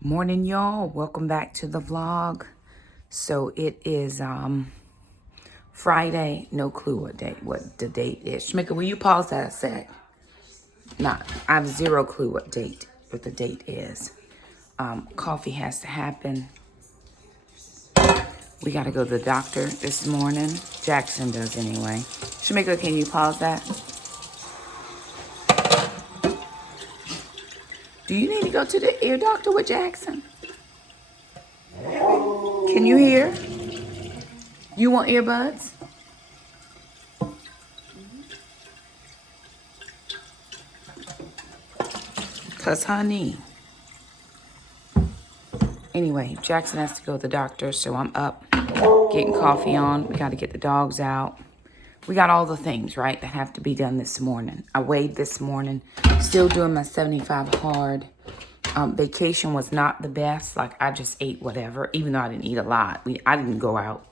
Morning, y'all. Welcome back to the vlog. So it is Friday. No clue what the date is. Shamika, will you pause that a sec? Not. I have zero clue what the date is. Coffee has to happen. We got to go to the doctor this morning. Jackson does anyway. Shamika, can you pause that? Do you need to go to the ear doctor with Jackson? Can you hear? You want earbuds? Cause honey. Anyway, Jackson has to go to the doctor, so I'm up getting coffee on. We got to get the dogs out. We got all the things, right, that have to be done this morning. I weighed this morning. Still doing my 75 hard. Vacation was not the best. Like, I just ate whatever, even though I didn't eat a lot. I didn't go out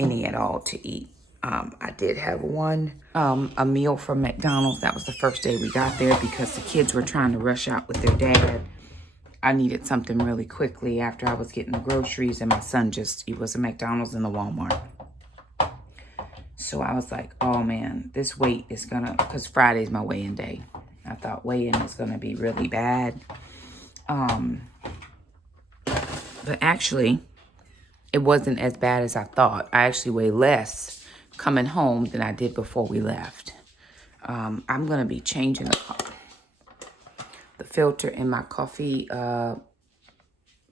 any at all to eat. I did have a meal from McDonald's. That was the first day we got there because the kids were trying to rush out with their dad. I needed something really quickly after I was getting the groceries, and my son it was a McDonald's and a Walmart. So I was like, oh man, this weight is because Friday's my weigh-in day. I thought weigh-in is gonna be really bad. But actually, it wasn't as bad as I thought. I actually weigh less coming home than I did before we left. I'm gonna be changing the filter in my coffee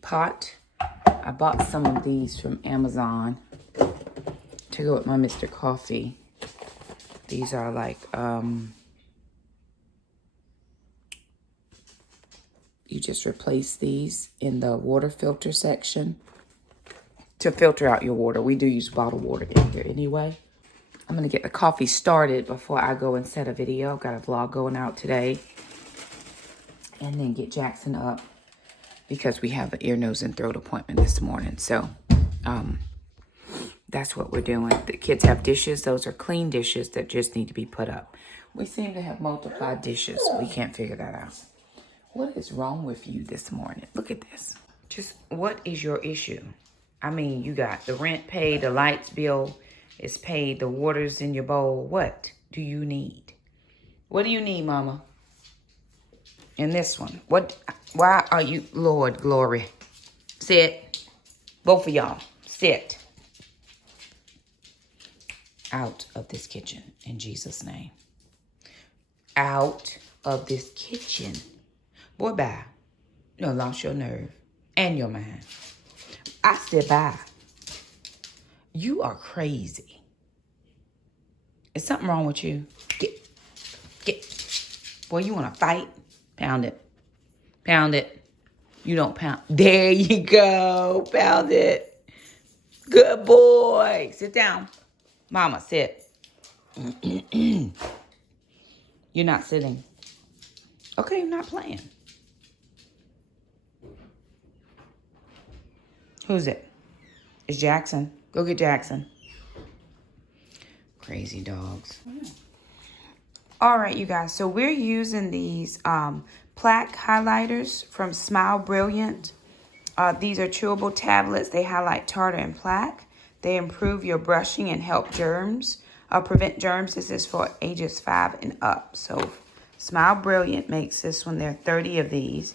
pot. I bought some of these from Amazon to go with my Mr. Coffee. These are like, you just replace these in the water filter section to filter out your water. We do use bottled water in here anyway. I'm gonna get the coffee started before I go and set a video. Got a vlog going out today. And then get Jackson up because we have an ear, nose, and throat appointment this morning. So that's what we're doing. The kids have dishes. Those are clean dishes that just need to be put up. We seem to have multiplied dishes. We can't figure that out. What is wrong with you this morning? Look at this. Just what is your issue? I mean, you got the rent paid, the lights bill is paid, the water's in your bowl. What do you need? What do you need, Mama? In this one, why are you, Lord, glory. Sit. Both of y'all, sit. Out of this kitchen, in Jesus' name. Out of this kitchen. Boy, bye. You done lost your nerve and your mind. I said bye. You are crazy. Is something wrong with you? Get. Boy, you want to fight? Pound it. Pound it. You don't pound. There you go. Pound it. Good boy. Sit down. Mama, sit. You're not sitting. Okay, I'm not playing. Who's it? It's Jackson. Go get Jackson. Crazy dogs. All right, you guys. So we're using these PLAQUE highlighters from Smile Brilliant. These are chewable tablets. They highlight tartar and plaque. They improve your brushing and help prevent germs. This is for ages 5 and up. So Smile Brilliant makes this one. There are 30 of these.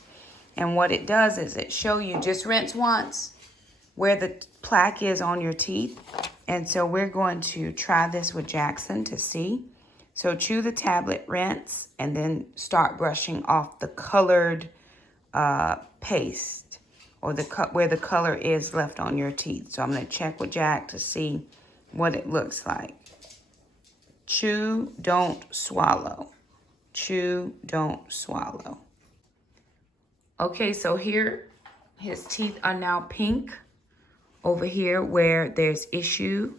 And what it does is it show you, just rinse once, where the plaque is on your teeth. And so we're going to try this with Jackson to see. So chew the tablet, rinse, and then start brushing off the colored paste or where the color is left on your teeth. So I'm going to check with Jack to see what it looks like. Chew, don't swallow. Chew, don't swallow. Okay, so here his teeth are now pink. Over here where there's issue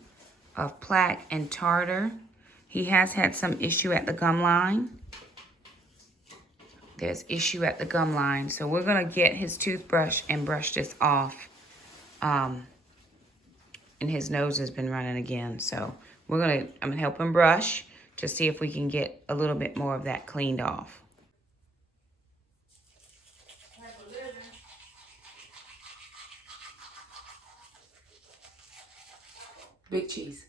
of plaque and tartar. He has had some issue at the gum line. There's issue at the gum line. So we're going to get his toothbrush and brush this off. And his nose has been running again. So I'm going to help him brush to see if we can get a little bit more of that cleaned off. Big cheese.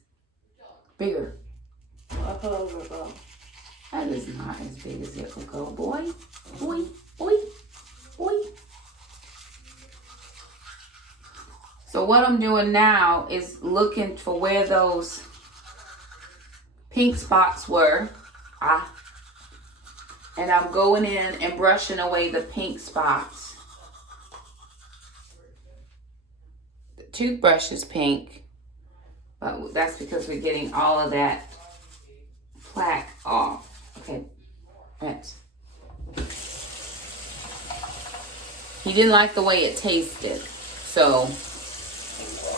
Bigger. Up over, bro. That is not as big as it could go, boy. Boy, boy, boy. So what I'm doing now is looking for where those pink spots were. And I'm going in and brushing away the pink spots. The toothbrush is pink, but that's because we're getting all of that plaque off. Okay, rinse. He didn't like the way it tasted, so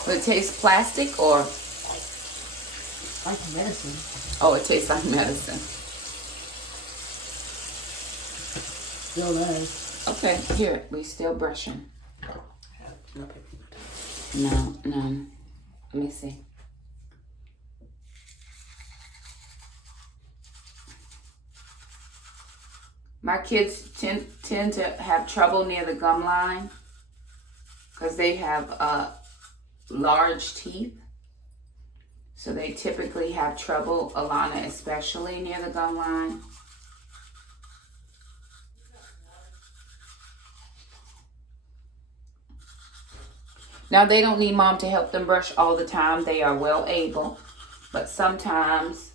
will it taste plastic or? Like medicine. Oh, it tastes like medicine. Still does. Okay, here, we still brushing. No paper. No. Let me see. My kids tend to have trouble near the gum line because they have large teeth. So they typically have trouble, Alana especially, near the gum line. Now, they don't need mom to help them brush all the time. They are well able. But sometimes,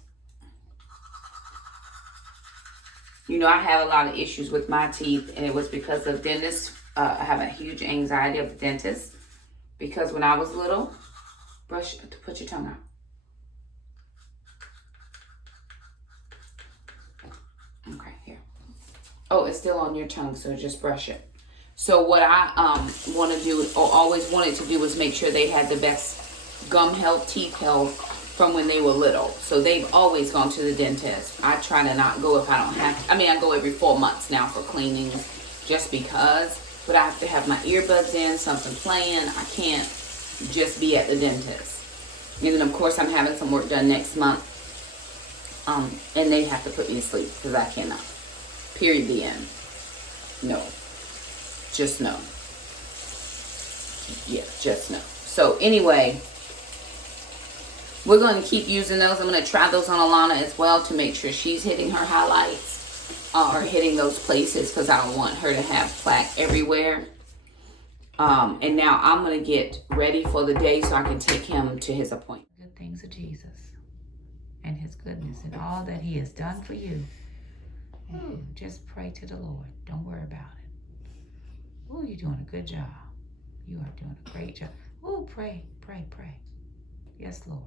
you know, I have a lot of issues with my teeth. And it was because of dentists. I have a huge anxiety of the dentist. Because when I was little, put your tongue out. Okay, here. Oh, it's still on your tongue, so just brush it. So what I want to do, or always wanted to do, was make sure they had the best gum health, teeth health from when they were little. So they've always gone to the dentist. I try to not go if I don't have to. I mean, I go every 4 months now for cleanings just because. But I have to have my earbuds in, something playing. I can't just be at the dentist. And then, of course, I'm having some work done next month. And they have to put me to sleep because I cannot. Period, the end. No. Just no. Yeah, just no. So anyway, we're going to keep using those. I'm going to try those on Alana as well to make sure she's hitting her highlights or hitting those places because I don't want her to have plaque everywhere. And now I'm going to get ready for the day so I can take him to his appointment. Good things of Jesus and his goodness and all that he has done for you. Just pray to the Lord. Don't worry about it. Oh, you're doing a good job. You are doing a great job. Oh, pray. Yes, Lord.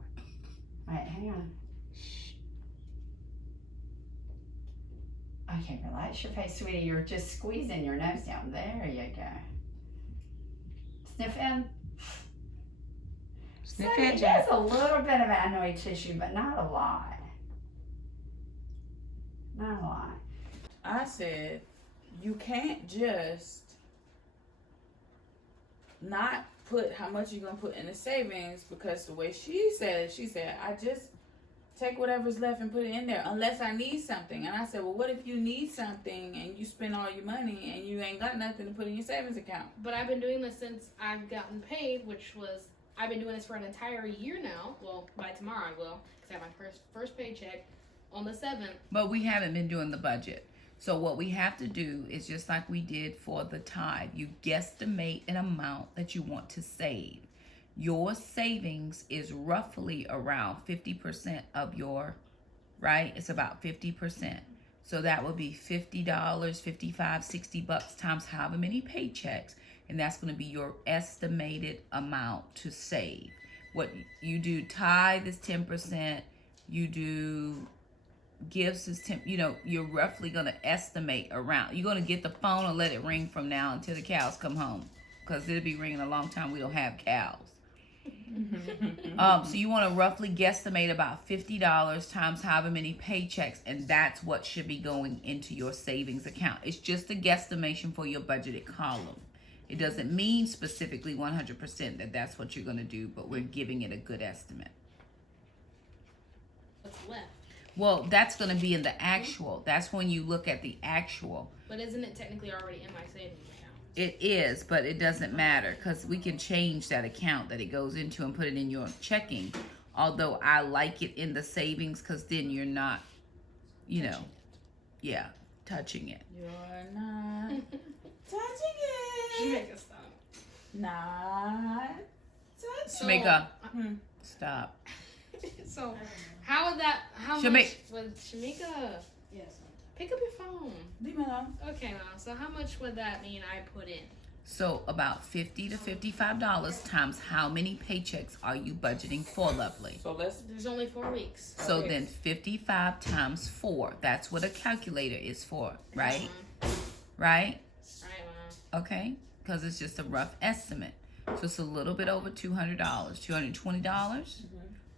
Wait, hang on. Shh. Okay, relax your face, sweetie. You're just squeezing your nose down. There you go. Sniff in. Sniff So in, he Jack. has a little bit of adenoid tissue, but not a lot. Not a lot. I said, you can't just not put how much you're going to put in the savings, because the way she said, I just take whatever's left and put it in there unless I need something. And I said, well, what if you need something and you spend all your money and you ain't got nothing to put in your savings account? But I've been doing this since I've gotten paid, which was, I've been doing this for an entire year now. Well, by tomorrow I will, because I have my first paycheck on the 7th. But we haven't been doing the budget. So what we have to do is just like we did for the tithe. You guesstimate an amount that you want to save. Your savings is roughly around 50% of your, right? It's about 50%. So that would be $50, $55, $60 times however many paychecks. And that's going to be your estimated amount to save. What you do, tithe is 10%. You do gifts is 10, you're roughly going to estimate around. You're going to get the phone and let it ring from now until the cows come home, because it'll be ringing a long time. We don't have cows. So you want to roughly guesstimate about $50 times however many paychecks, and that's what should be going into your savings account. It's just a guesstimation for your budgeted column. It doesn't mean specifically 100% that that's what you're going to do, but we're giving it a good estimate. What's left? Well, that's going to be in the actual. That's when you look at the actual. But isn't it technically already in my savings account? It is, but it doesn't matter because we can change that account that it goes into and put it in your checking Although I like it in the savings because then you're not, you know, yeah, touching it. You're not touching it. Shamika, stop. Not touching So, Shamika, stop. So, how would that? How Shamik- much would Shamika? Yes. Pick up your phone. Leave me alone. Okay, Mom. So, how much would that mean I put in? So about $50 to $55 times how many paychecks are you budgeting for, lovely? So let's. There's only 4 weeks. So then 55 times 4. That's what a calculator is for, right? Right? Right, Mom. Okay? Because it's just a rough estimate. So it's a little bit over $200. $220?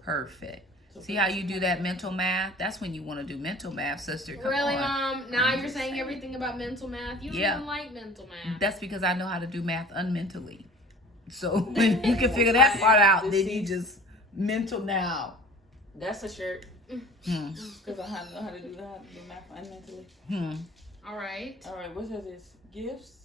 Perfect. See how you do that mental math? That's when you want to do mental math, sister. Come Really, on. Mom? Now you're saying everything about mental math. You don't Yeah. even like mental math. That's because I know how to do math unmentally. So when you can figure that part out, then you just mental now. That's a shirt. Hmm. Because I know how to do math unmentally. Hmm. All right. All right, what is this? Gifts?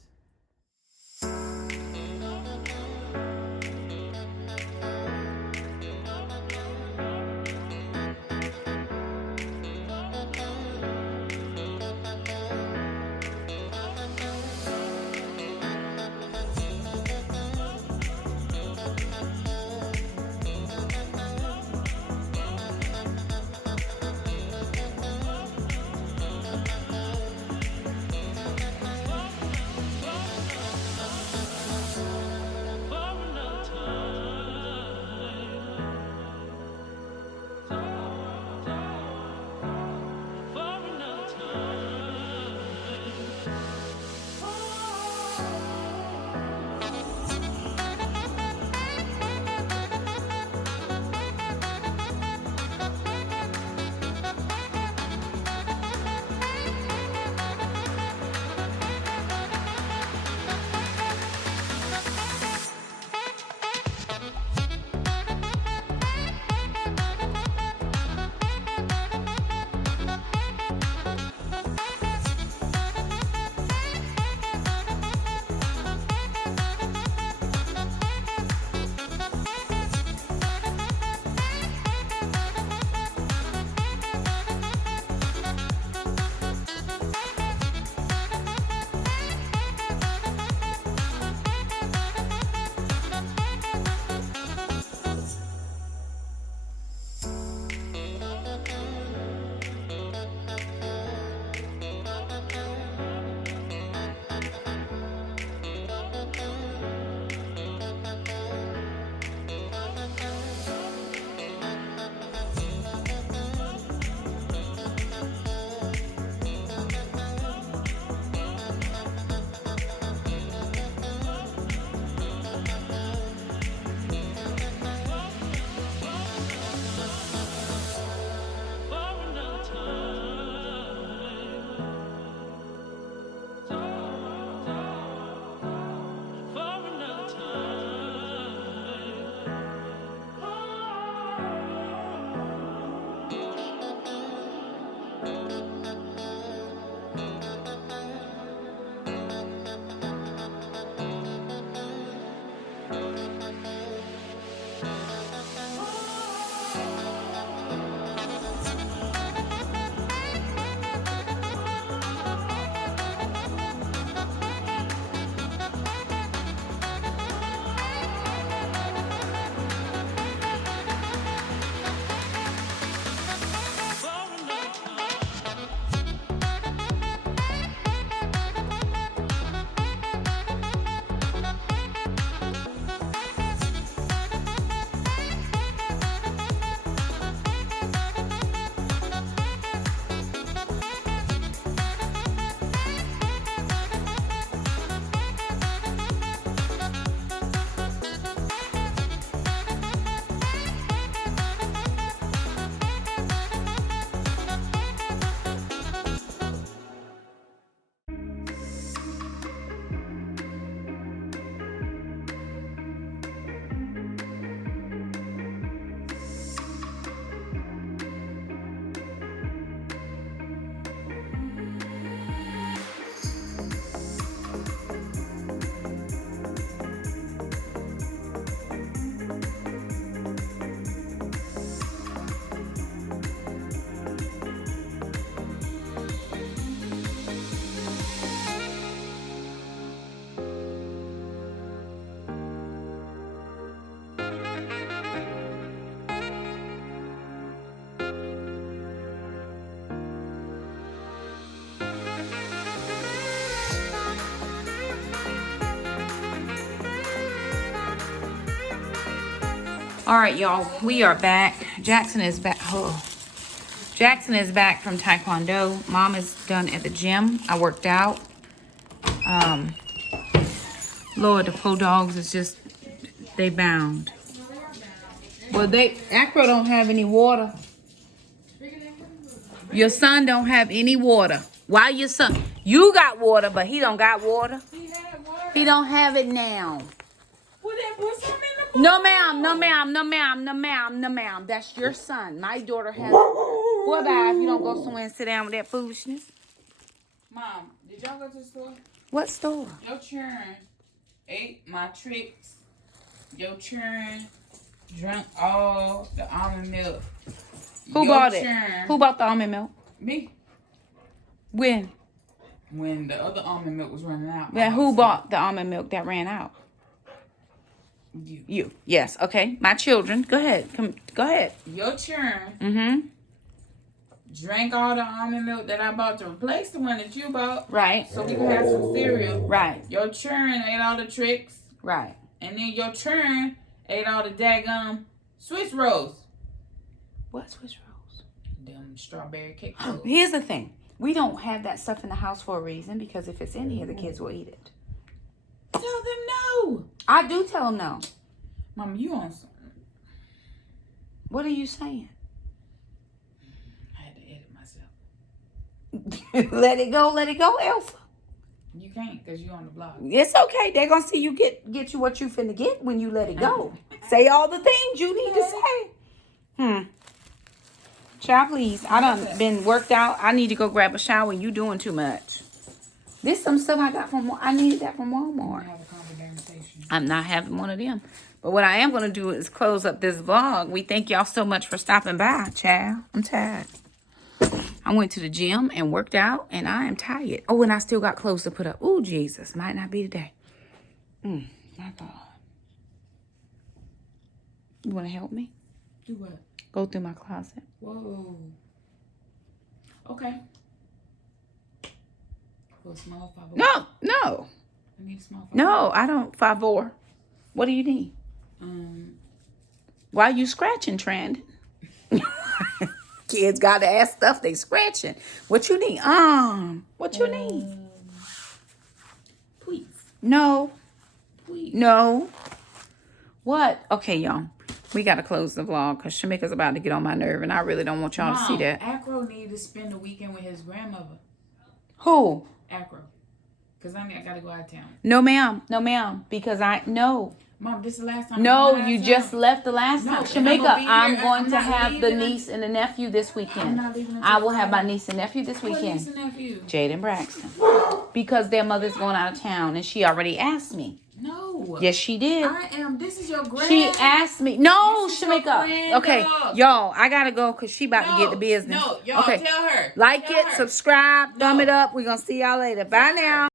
All right, y'all, we are back. Jackson is back. Oh. Jackson is back from Taekwondo. Mom is done at the gym. I worked out. Lord, the poor dogs is just, they bound. Well, Acro don't have any water. Your son don't have any water. Why your son? You got water, but he don't got water. He don't have it now. Well, then put some in the No, ma'am. No, ma'am. No, ma'am. No, ma'am. No, ma'am. That's your son. My daughter has. Boy, bye if you don't go somewhere and sit down with that foolishness. Mom, did y'all go to the store? What store? Your children ate my tricks. Your children drank all the almond milk. Who bought it? Who bought the almond milk? Me. When? When the other almond milk was running out. Yeah, who bought the almond milk that ran out? You. Yes. Okay. My children. Go ahead. Go ahead. Your children Mm-hmm. drank all the almond milk that I bought to replace the one that you bought. Right. So we can have some cereal. Right. Your children ate all the tricks. Right. And then your children ate all the daggum Swiss rolls. What Swiss rolls? Them strawberry cake rolls. Here's the thing. We don't have that stuff in the house for a reason, because if it's in here, the kids will eat it. Tell them no. I do tell them no. Mama, you on something. What are you saying? I had to edit myself. Let it go, Elsa. You can't, because you on the blog. It's okay. They're going to see you get you what you finna get when you let it go. Say all the things you need to say. Child, please. I done been worked out. I need to go grab a shower. You doing too much. This some stuff I got I needed that from Walmart. Have a conversation. I'm not having one of them. But what I am going to do is close up this vlog. We thank y'all so much for stopping by, child. I'm tired. I went to the gym and worked out, and I am tired. Oh, and I still got clothes to put up. Oh, Jesus. Might not be today. My God. You want to help me? Do what? Go through my closet. Whoa. Okay. For a small 5'4". No. I need a small 5'4". No, I don't. 5'4". What do you need? Why you scratching, Trend? Kids got to ask stuff. They scratching. What you need? What you need? Please. No. Please. No. What? Okay, y'all. We got to close the vlog because Shamika's about to get on my nerve, and I really don't want y'all to see that. Acro needed to spend the weekend with his grandmother. Who? Acro. Because I got to go out of town. No, ma'am. No, ma'am. Because no. Mom, this is the last time. No, you just left the last time. No, Shamika, I'm going to I'm not have the leaving. niece and the nephew this weekend. I'm not leaving until I will have my Friday. niece and nephew this What weekend. niece and nephew? Jade and Braxton. Because their mother's going out of town, and she already asked me. No. Yes, she did. I am. This is your grand. She asked me. No, This is your Shamika. Okay, granddog. y'all, I gotta go because she about to get the business. No, y'all okay, tell her. like Tell it, her. subscribe, thumb No. it up. We're gonna see y'all later. Bye now.